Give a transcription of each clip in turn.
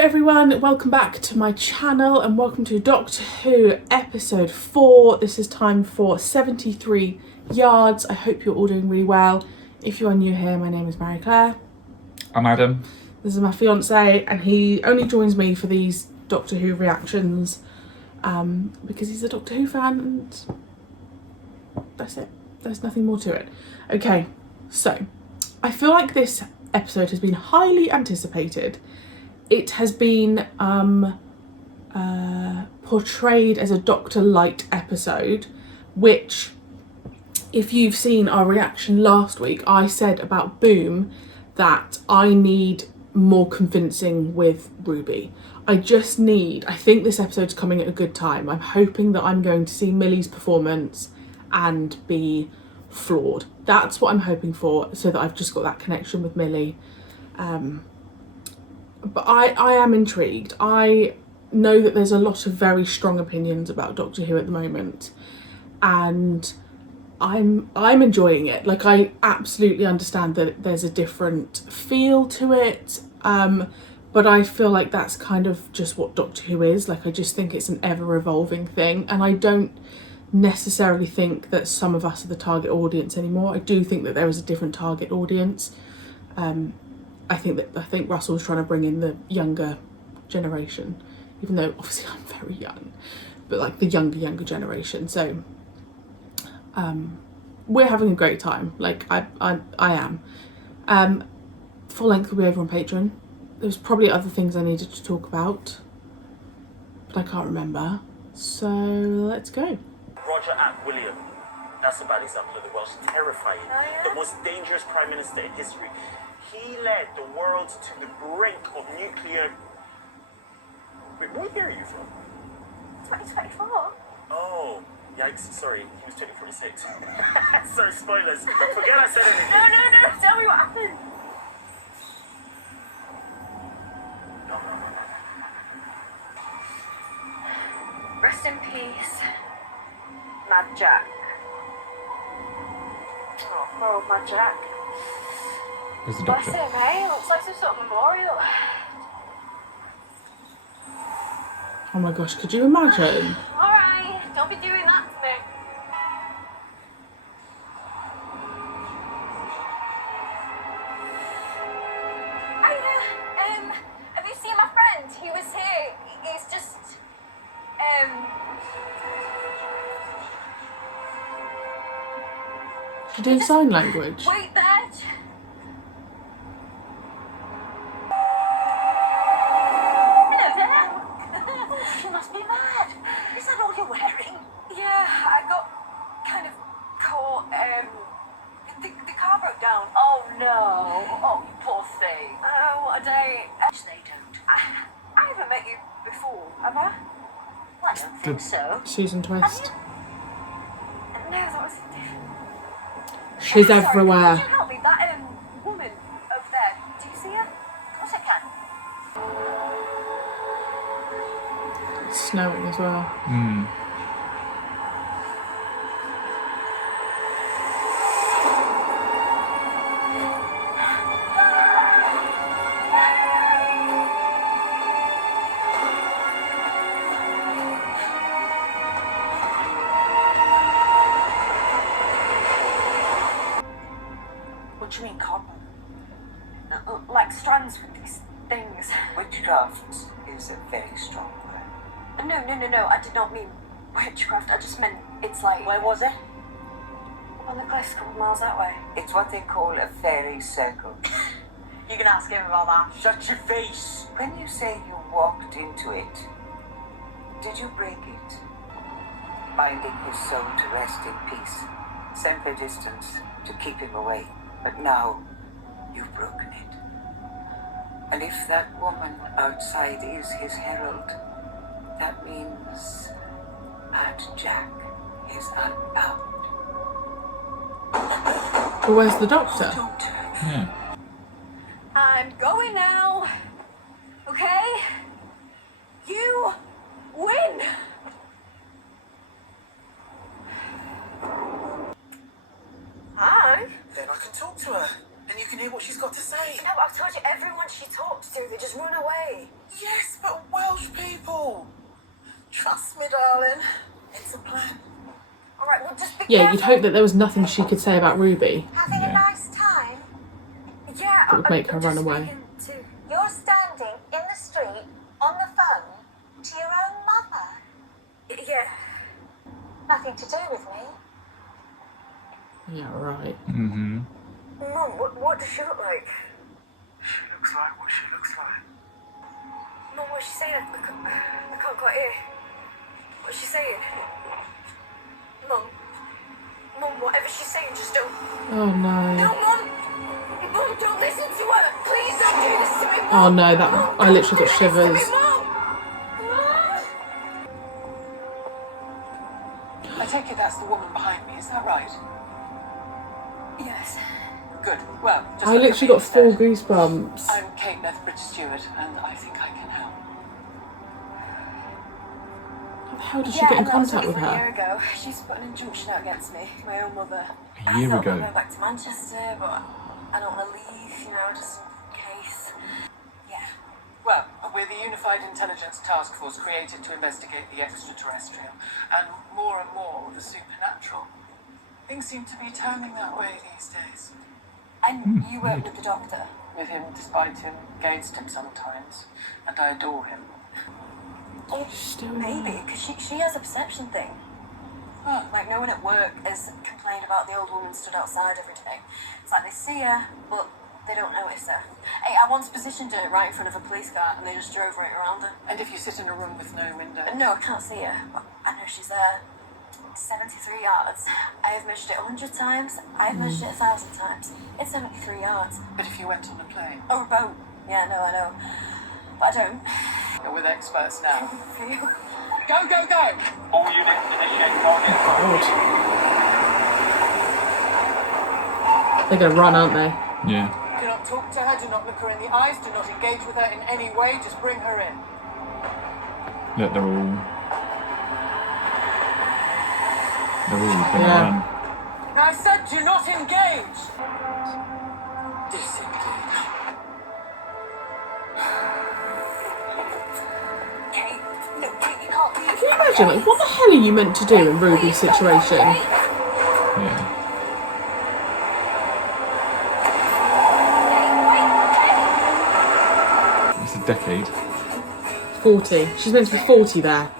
everyone, welcome back to my channel and welcome to Doctor Who episode 4. This is time for 73 yards. I hope you're all doing really well. If you are new here, my name is Marie-Clare. I'm Adam. This is my fiance and he only joins me for these Doctor Who reactions because he's a Doctor Who fan and that's it. There's nothing more to it. Okay, so I feel like this episode has been highly anticipated. It has been portrayed as a Doctor Light episode, which, if you've seen our reaction last week, I said about Boom that I need more convincing with Ruby. I think this episode's coming at a good time. I'm hoping that I'm going to see Millie's performance and be floored. That's what I'm hoping for, so that I've just got that connection with Millie. But I am intrigued. I know that there's a lot of very strong opinions about Doctor Who at the moment, and I'm enjoying it. Like, I absolutely understand that there's a different feel to it, but I feel like that's kind of just what Doctor Who is. Like, I just think it's an ever-evolving thing, and I don't necessarily think that some of us are the target audience anymore. I do think that there is a different target audience. I think Russell's trying to bring in the younger generation, even though obviously I'm very young, but like the younger generation. So we're having a great time. Like I am. Full length will be over on Patreon. There's probably other things I needed to talk about, but I can't remember. So let's go. Roger at William. That's a bad example of the Welsh. Terrifying. Oh, yeah? The most dangerous prime minister in history. He led the world to the brink of nuclear... Wait, what year are you from? 2024? Oh, yikes, sorry. He was 2046. Sorry, spoilers. Forget I said anything. No, tell me what happened. No. Rest in peace, Mad Jack. Oh, poor old Mad Jack. Who's the Bless doctor? him, eh? Looks like some sort of memorial. Oh my gosh, could you imagine? Alright, don't be doing that to me. Have you seen my friend? He was here. He's just, You're doing sign language. wait there. Hello there. You must be mad. Is that all you're wearing? Yeah, I got kind of caught. The car broke down. Oh no. Oh, you poor thing. Oh, what a day. They don't. I haven't met you before, have I? Well, I don't think so. Susan Twist. No, that was. She's Sorry, everywhere. Could you help me? That woman over there. Do you see her? Of course I can. It's snowing as well. What do you mean, cotton? Like strands with these things. Witchcraft is a very strong word. No. I did not mean witchcraft. I just meant it's like. Where was it? On the cliffs, a couple miles that way. It's what they call a fairy circle. You can ask him about that. Shut your face! When you say you walked into it, did you break it? Binding his soul to rest in peace, sent for distance to keep him away. But now, you've broken it. And if that woman outside is his herald, that means Mad Jack is unbound. But where's the doctor? Yeah. I'm going now. Okay? You win. Hi. Then I can talk to her, and you can hear what she's got to say. No, I've told you, everyone she talks to, they just run away. Yeah, Trust me, darling. It's a plan. All right, well, just be Yeah, careful. you'd hope that there was nothing she could say about Ruby Having Yeah. a nice time? Yeah, that would make her run away. You're standing in the street on the phone to your own mother. Yeah. Nothing to do with me. Yeah, right. Mm-hmm. Mum, what does she look like? She looks like what she looks like. Mum, what's she saying? I can't quite hear. What's she saying? Mum, whatever she's saying, just don't. Oh No, no. Mum, don't listen to her. Please don't do this to me, Mum. Oh no, that Mum, I literally got don't do this to me, shivers. Mum. I take it that's the woman behind me, is that right? Yes. Good. Well, just I look at literally me got full instead. goosebumps. I'm Kate Lethbridge Stewart, and I think I can help. How the hell did she get in contact with A year her? ago, she's put an injunction out against me, my own mother. A year I thought ago? about going back to Manchester, but I don't want to leave, just in case. Yeah. Well, we're the Unified Intelligence Task Force created to investigate the extraterrestrial, and more the supernatural. Things seem to be turning that way these days. And you work with the doctor? With him, despite him, against him sometimes, and I adore him. Oh, Still maybe, because she has a perception thing. Huh. Like, no one at work has complained about the old woman stood outside every day. It's like they see her, but they don't notice her. Hey, I once positioned her right in front of a police car, and they just drove right around her. And if you sit in a room with no window? No, I can't see her, but I know she's there. 73 yards. I have measured it 100 times. I have measured it 1,000 times. It's 73 yards. But if you went on a plane? Or a boat. Yeah, no, I know. But I don't. You're with experts now. Feel. Go, go, go! All units initiate target. God. They're gonna run, aren't they? Yeah. Do not talk to her, do not look her in the eyes, do not engage with her in any way, just bring her in. Look, they're all gonna Yeah. run. I said do not engage! Disengage. Kate, no, Kate, you can't leave. Can you imagine, like, what the hell are you meant to do in Ruby's situation? Yeah. It's a decade. 40. She's meant to be 40 there.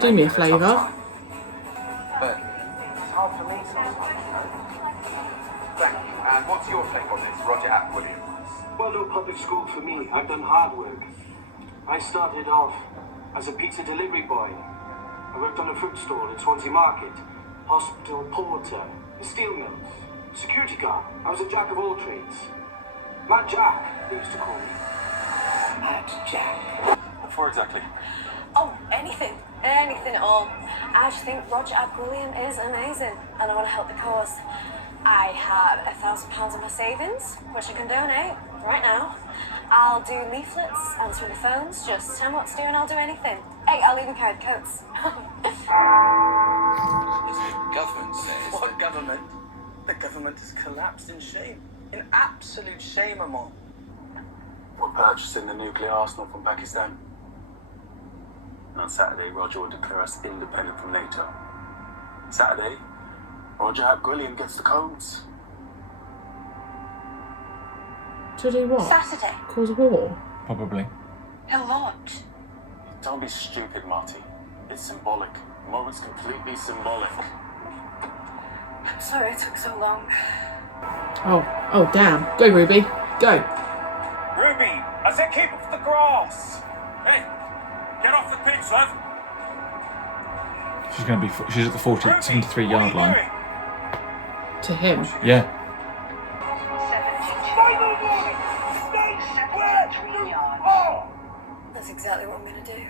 Do me a favour. But it's hard for me sometimes, Thank you. And what's your take on this, Roger Ap Williams? Well, no public school for me. I've done hard work. I started off as a pizza delivery boy. I worked on a fruit stall at Swansea Market, hospital porter, steel mills, security guard. I was a jack of all trades. Mad Jack, they used to call me. Mad Jack. What for exactly? Oh, anything. Anything at all. I just think Roger Ap Williams is amazing, and I want to help the cause. I have £1,000 in my savings, which I can donate right now. I'll do leaflets, answering the phones, just tell me what to do and I'll do anything. Hey, I'll even carry the coats. Government says. What government? The government has collapsed in shame. In absolute shame, Amon. We're purchasing the nuclear arsenal from Pakistan. On Saturday, Roger will declare us independent from NATO. Saturday, Roger Ap Williams gets the codes. To do what? Saturday. Cause war? Probably. A lot. Don't be stupid, Marty. It's symbolic. The moment's completely symbolic. I'm sorry it took so long. Oh damn. Go, Ruby. Go. Ruby, I said keep off the grass. Hey, get off the pitch, love. She's gonna be. She's at the 73 yard line. To him. Yeah. That's exactly what I'm going to do.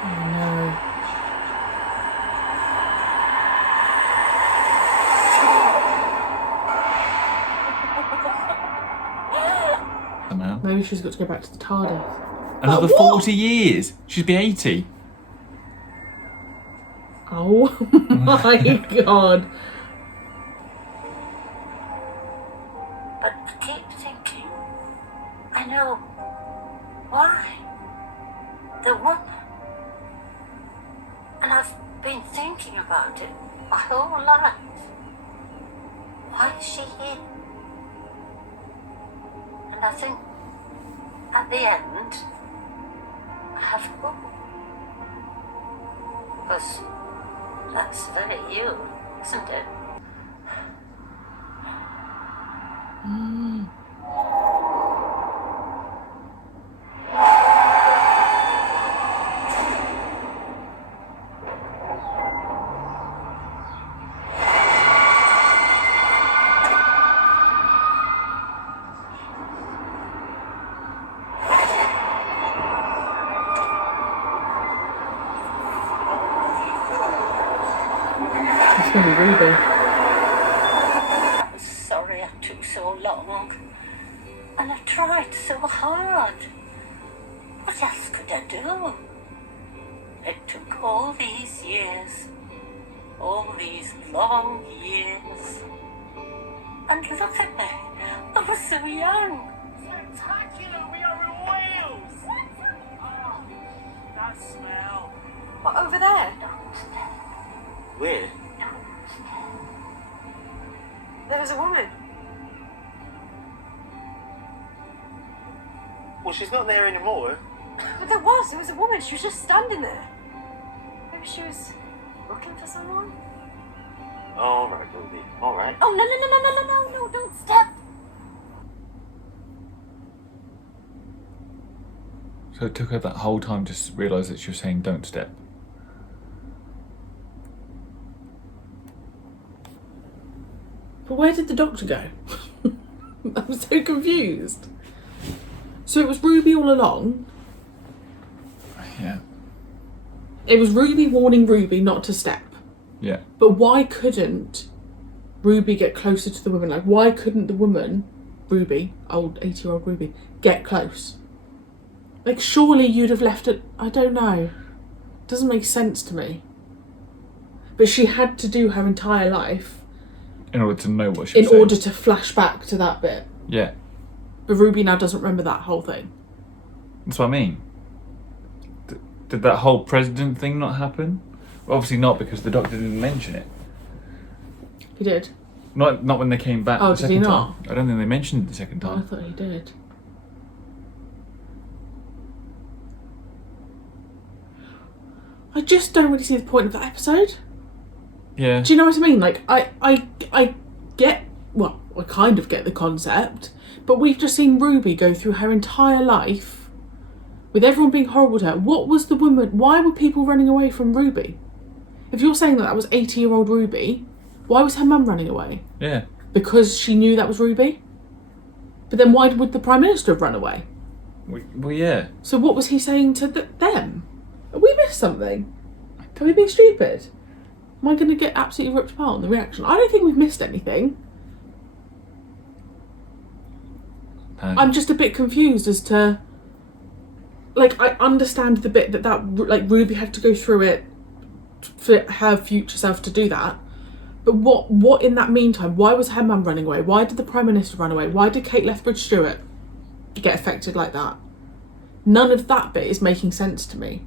Oh no. Somehow. Maybe she's got to go back to the TARDIS. Another what? 40 years. She'd be 80. Oh my god. But keep thinking. I know. Why? The woman. And I've been thinking about it my whole life. Why is she here? And I think at the end, I have hope. Because that's very you, isn't it? It's gonna be Ruby. I'm sorry I took so long. And I tried so hard. What else could I do? It took all these years. All these long years. And look at me. I was so young. Spectacular! We are in Wales! Oh, that smell. What, over there? Where? There was a woman. Well, she's not there anymore. But there was a woman. She was just standing there. Maybe she was looking for someone? All right, Ruby. All right. Oh, no, don't step. So it took her that whole time to realise that she was saying don't step. But where did the doctor go? I'm so confused. So it was Ruby all along. Yeah. It was Ruby warning Ruby not to step. Yeah. But why couldn't Ruby get closer to the woman? Like, why couldn't the woman, Ruby, old 80-year-old Ruby, get close? Like, surely you'd have left it. I don't know. Doesn't make sense to me. But she had to do her entire life In order to know what she in was saying. order to flash back to that bit. Yeah. But Ruby now doesn't remember that whole thing. That's what I mean. Did that whole president thing not happen? Well, obviously not, because the doctor didn't mention it. He did. Not when they came back Oh, the did second he time. not? I don't think they mentioned it the second Oh, I time. thought he did. I just don't really see the point of that episode. Yeah. Do you know what I mean? Like, I get, well, I kind of get the concept, but we've just seen Ruby go through her entire life with everyone being horrible to her. What was the woman, why were people running away from Ruby? If you're saying that that was 80-year-old Ruby, why was her mum running away? Yeah. Because she knew that was Ruby? But then why would the Prime Minister have run away? Well, yeah. So what was he saying to them? Have we missed something? Have we been stupid? Am I going to get absolutely ripped apart on the reaction? I don't think we've missed anything. I'm just a bit confused as to... Like, I understand the bit that like, Ruby had to go through it for her future self to do that. But what in that meantime? Why was her mum running away? Why did the Prime Minister run away? Why did Kate Lethbridge-Stewart get affected like that? None of that bit is making sense to me.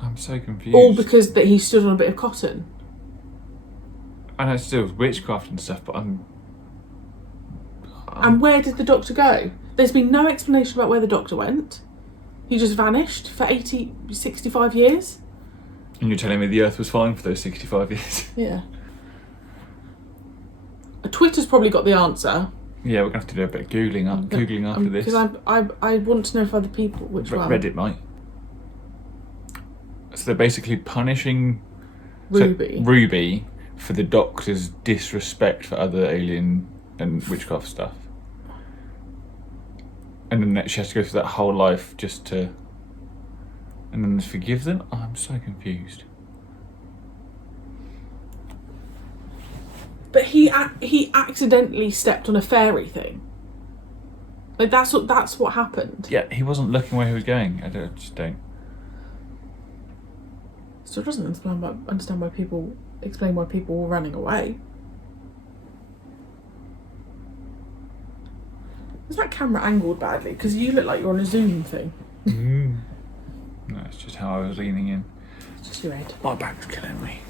I'm so confused. All because that he stood on a bit of cotton. I know it's still witchcraft and stuff, but I'm... And where did the doctor go? There's been no explanation about where the doctor went. He just vanished for 65 years. And you're telling me the Earth was fine for those 65 years? Yeah. Twitter's probably got the answer. Yeah, we're going to have to do a bit of Googling after this. Because I want to know if other people, which one? Reddit might. So they're basically punishing Ruby. Ruby for the Doctor's disrespect for other alien and witchcraft stuff. And then she has to go through that whole life just to... And then forgive them? Oh, I'm so confused. But he accidentally stepped on a fairy thing. Like, that's what happened. Yeah, he wasn't looking where he was going. I just don't. Still doesn't understand why people were running away. Is that camera angled badly? Because you look like you're on a Zoom thing. No, it's just how I was leaning in. It's just your head. My back's killing me.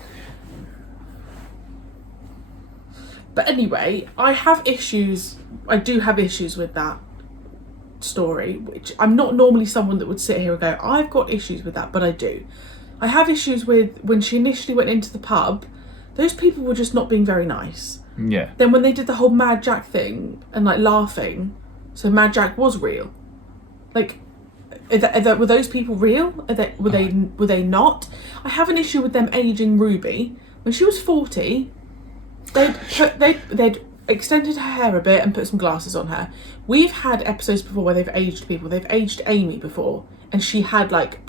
But anyway, I do have issues with that story, which I'm not normally someone that would sit here and go, I've got issues with that, but I do. I have issues with when she initially went into the pub, those people were just not being very nice. Yeah. Then when they did the whole Mad Jack thing and like laughing, so Mad Jack was real. Like, were those people real? Were they not? I have an issue with them aging Ruby. When she was 40, they'd extended her hair a bit and put some glasses on her. We've had episodes before where they've aged people. They've aged Amy before, and she had like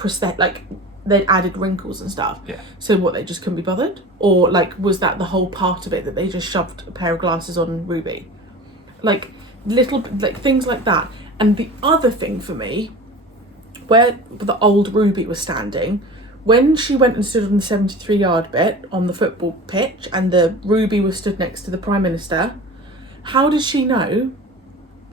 they'd added wrinkles and stuff. Yeah. So what, they just couldn't be bothered? Or like, was that the whole part of it, that they just shoved a pair of glasses on Ruby? Like, little like things like that. And the other thing for me, where the old Ruby was standing, when she went and stood on the 73-yard bit on the football pitch and the Ruby was stood next to the Prime Minister, how did she know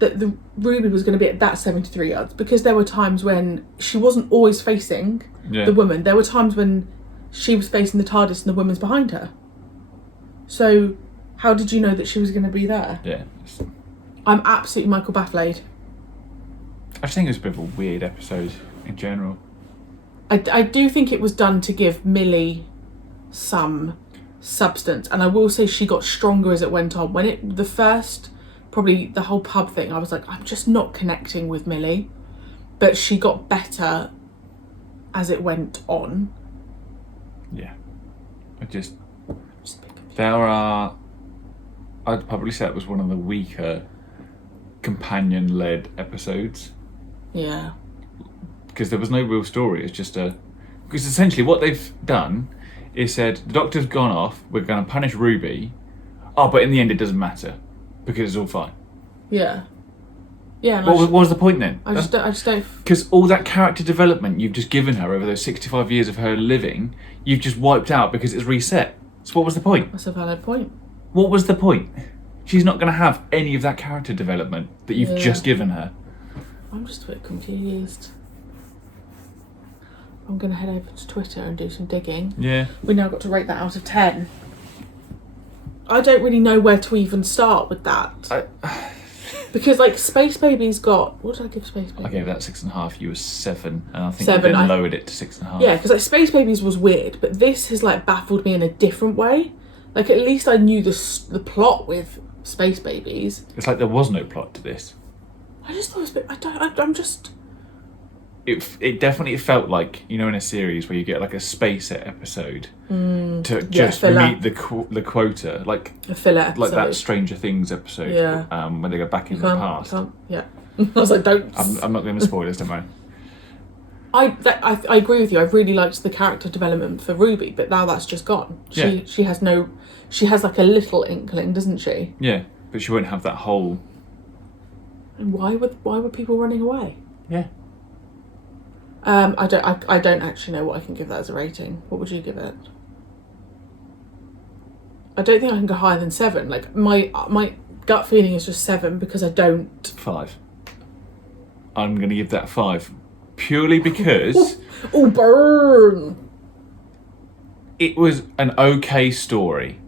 that the Ruby was going to be at that 73 yards? Because there were times when she wasn't always facing the woman. There were times when she was facing the TARDIS and the woman's behind her. So how did you know that she was going to be there? Yeah. I'm absolutely Michael baffled. I just think it was a bit of a weird episode in general. I do think it was done to give Millie some substance, and I will say she got stronger as it went on. When the first, probably the whole pub thing, I was like, I'm just not connecting with Millie, but she got better as it went on. Yeah, I'd probably say it was one of the weaker companion-led episodes. Yeah. Because there was no real story. It's just because essentially what they've done is said, the Doctor's gone off, we're going to punish Ruby. Oh, but in the end it doesn't matter because it's all fine. Yeah. Yeah. What was the point then? I just don't. Because all that character development you've just given her over those 65 years of her living, you've just wiped out because it's reset. So what was the point? That's a valid point. What was the point? She's not going to have any of that character development that you've just given her. I'm just a bit confused. I'm going to head over to Twitter and do some digging. Yeah. We now got to rate that out of 10. I don't really know where to even start with that. Because, like, Space Baby's got... What did I give Space Baby? I gave that 6.5. You were 7. And I think 7, you then lowered it to 6.5. Yeah, because, like, Space Babies was weird. But this has, like, baffled me in a different way. Like, at least I knew the plot with Space Babies. It's like there was no plot to this. I just thought it was a bit... I'm just... It definitely felt like, you know, in a series where you get like a space episode to just meet the quota, like a filler episode. Like that Stranger Things episode, when they go back in the past. Yeah, I was like, don't. I'm not going to spoil this, don't worry. I agree with you. I really liked the character development for Ruby, but now that's just gone. She has like a little inkling, doesn't she? Yeah, but she won't have that whole. And why were people running away? Yeah. I don't actually know what I can give that as a rating. What would you give it? I don't think I can go higher than 7. Like my gut feeling is just 7 because I don't. 5. I'm going to give that 5 purely because. Oh, burn! It was an okay story,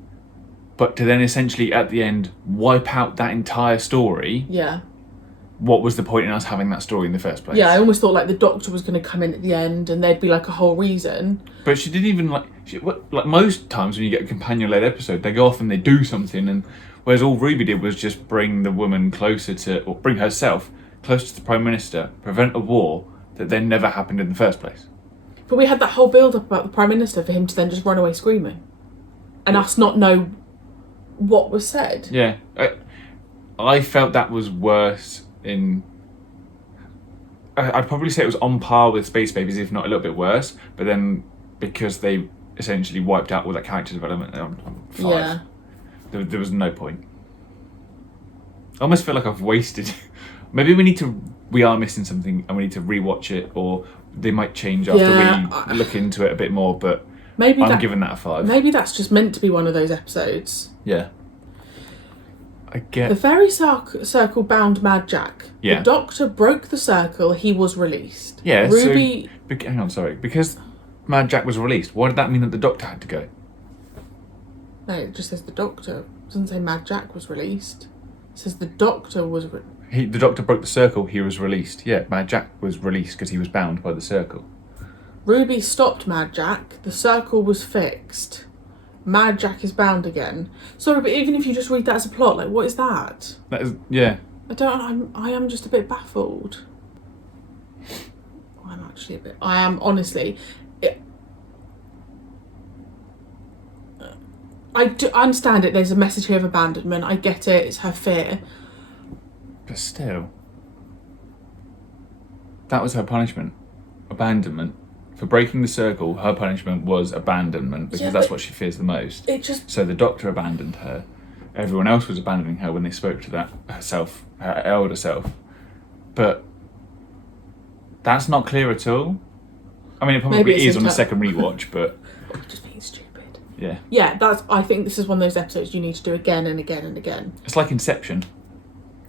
but to then essentially at the end wipe out that entire story. Yeah. What was the point in us having that story in the first place? Yeah, I almost thought like the Doctor was going to come in at the end and there'd be like a whole reason. But she didn't even like most times when you get a companion-led episode, they go off and they do something, and whereas all Ruby did was just bring the woman bring herself closer to the Prime Minister, prevent a war that then never happened in the first place. But we had that whole build-up about the Prime Minister for him to then just run away screaming, and us not know what was said. Yeah, I felt that was worse. I'd probably say it was on par with Space Babies, if not a little bit worse. But then, because they essentially wiped out all that character development, I'm 5. Yeah. There was no point. I almost feel like I've wasted. Maybe we are missing something, and we need to rewatch it, or they might change after we look into it a bit more. But Maybe I'm giving that a 5. Maybe that's just meant to be one of those episodes. Yeah. I get... The fairy circle bound Mad Jack. Yeah. The Doctor broke the circle, he was released. Yeah, Ruby... So... Hang on, sorry. Because Mad Jack was released, why did that mean that the Doctor had to go? No, it just says the Doctor. It doesn't say Mad Jack was released. It says the Doctor was... The Doctor broke the circle, he was released. Yeah, Mad Jack was released because he was bound by the circle. Ruby stopped Mad Jack. The circle was fixed. Mad Jack is bound again. Sorry, but even if you just read that as a plot, like, what is that? That is... Yeah. I am just a bit baffled. I'm actually a bit... I am, honestly... I do understand it. There's a message here of abandonment. I get it. It's her fear. But still, that was her punishment. Abandonment. For breaking the circle, her punishment was abandonment because that's what she fears the most. So the Doctor abandoned her. Everyone else was abandoning her when they spoke to her elder self. But that's not clear at all. I mean, it probably is on the second rewatch, but... Just being stupid. Yeah. Yeah, I think this is one of those episodes you need to do again and again and again. It's like Inception.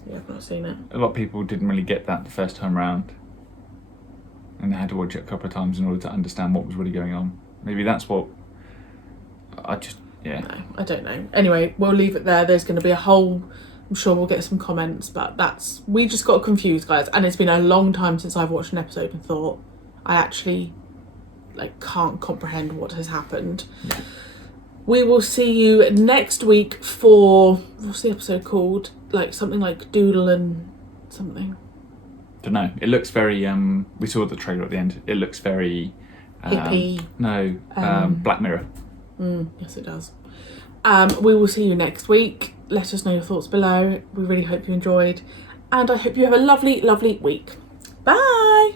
Yeah, I've not seen it. A lot of people didn't really get that the first time round. And they had to watch it a couple of times in order to understand what was really going on. Maybe that's what... Yeah. No, I don't know. Anyway, we'll leave it there. There's going to be a whole... I'm sure we'll get some comments, but we just got confused, guys. And it's been a long time since I've watched an episode and thought, I actually, can't comprehend what has happened. Yeah. We will see you next week for... What's the episode called? Something like Doodle and something. Don't know. It looks very... we saw the trailer at the end. It looks very... hippie. No. Black Mirror. Yes, it does. We will see you next week. Let us know your thoughts below. We really hope you enjoyed. And I hope you have a lovely, lovely week. Bye!